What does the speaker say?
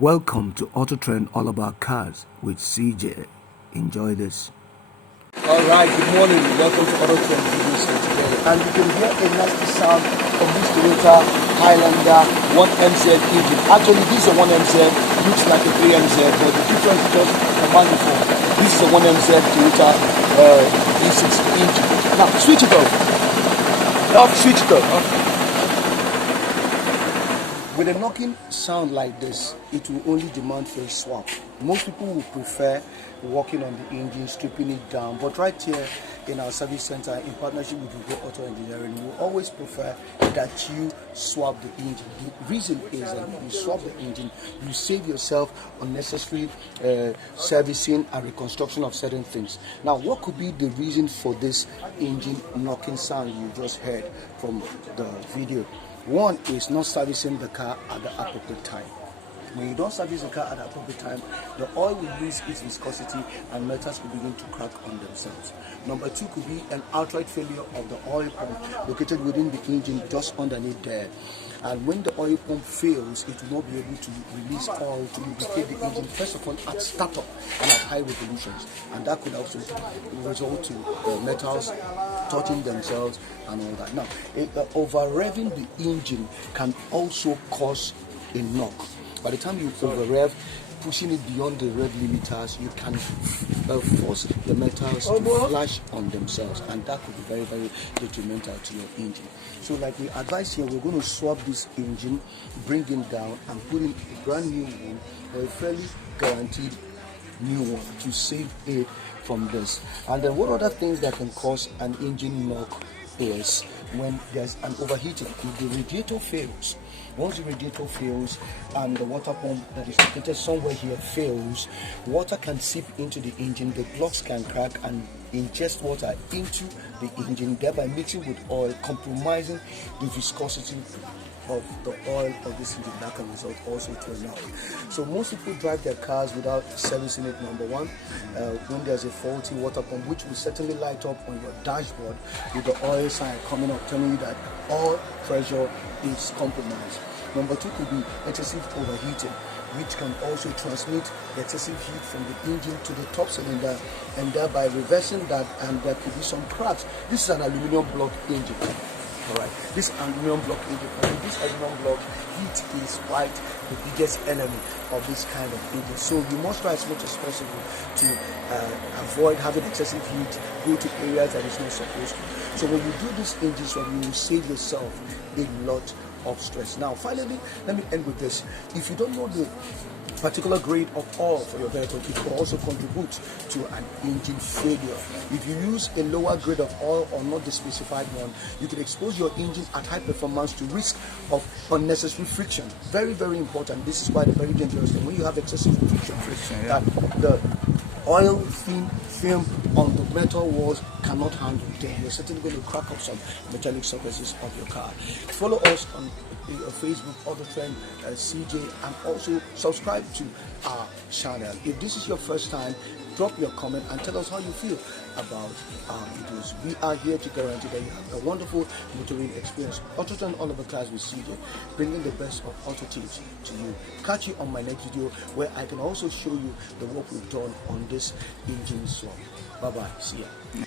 Welcome to Auto Trend All About Cars with CJ. Enjoy this. Alright, good morning. Welcome to Auto Trend Videos for today. And you can hear a nasty sound from this Toyota Highlander 1MZ engine. Actually, this is a 1MZ, looks like a 3MZ, but the difference is just a manifold. This is a 1MZ Toyota V6 engine. Now, switch it off. Switch it off. With a knocking sound like this, it will only demand for a swap. Most people will prefer working on the engine, stripping it down, but right here in our service center, in partnership with Vivo Auto Engineering, we always prefer that you swap the engine. The reason is that when you swap the engine, you save yourself unnecessary servicing and reconstruction of certain things. Now, what could be the reason for this engine knocking sound you just heard from the video? One is not servicing the car at the appropriate time. When you don't service the car at the appropriate time, the oil will lose its viscosity and metals will begin to crack on themselves. Number two could be an outright failure of the oil pump located within the engine just underneath there. And when the oil pump fails, it will not be able to release oil to lubricate the engine, first of all at startup and at high revolutions. And that could also result to metals touching themselves and all that. Now, over revving the engine can also cause a knock. By the time you over rev, pushing it beyond the rev limiters, you can force the metals to flash on themselves, and that could be very, very detrimental to your engine. So like we advise here, we're going to swap this engine, bring it down and put in a brand new one, or a fairly guaranteed new one, to save it from this. And then what other things that can cause an engine knock is when there's an overheating. If the radiator fails, once the radiator fails and the water pump that is located somewhere here fails, water can seep into the engine, the blocks can crack and ingest water into the engine, thereby mixing with oil, compromising the viscosity of the oil of this engine. That can result also to a knock. So most people drive their cars without servicing it, number one. When there's a faulty water pump, which will certainly light up on your dashboard with the oil sign coming up telling you that oil pressure is compromised. Number two could be excessive overheating, which can also transmit the excessive heat from the engine to the top cylinder and thereby reversing that, and there could be some cracks. This is an aluminum block engine. Alright, this aluminum block engine, and this aluminum block, heat is quite the biggest enemy of this kind of engine. So you must try as much as possible to avoid having excessive heat, go to areas that is not supposed to. So when you do this engine swap, you will save yourself a lot of stress. Now finally, let me end with this. If you don't know the particular grade of oil for your vehicle, it will also contribute to an engine failure. If you use a lower grade of oil or not the specified one, you can expose your engine at high performance to risk of unnecessary friction. Very, very important. This is quite a very dangerous thing. When you have excessive friction, that the oil film on the metal walls cannot handle, then you're certainly going to crack up some metallic surfaces of your car. Follow us on Facebook, Auto Trend CJ, and also subscribe to our channel. If this is your first time, drop your comment and tell us how you feel about our videos. We are here to guarantee that you have a wonderful motoring experience. Auto Trend All Over Cars with CJ, bringing the best of auto tips to you. Catch you on my next video, where I can also show you the work we've done on this engine swap. Bye bye. See ya.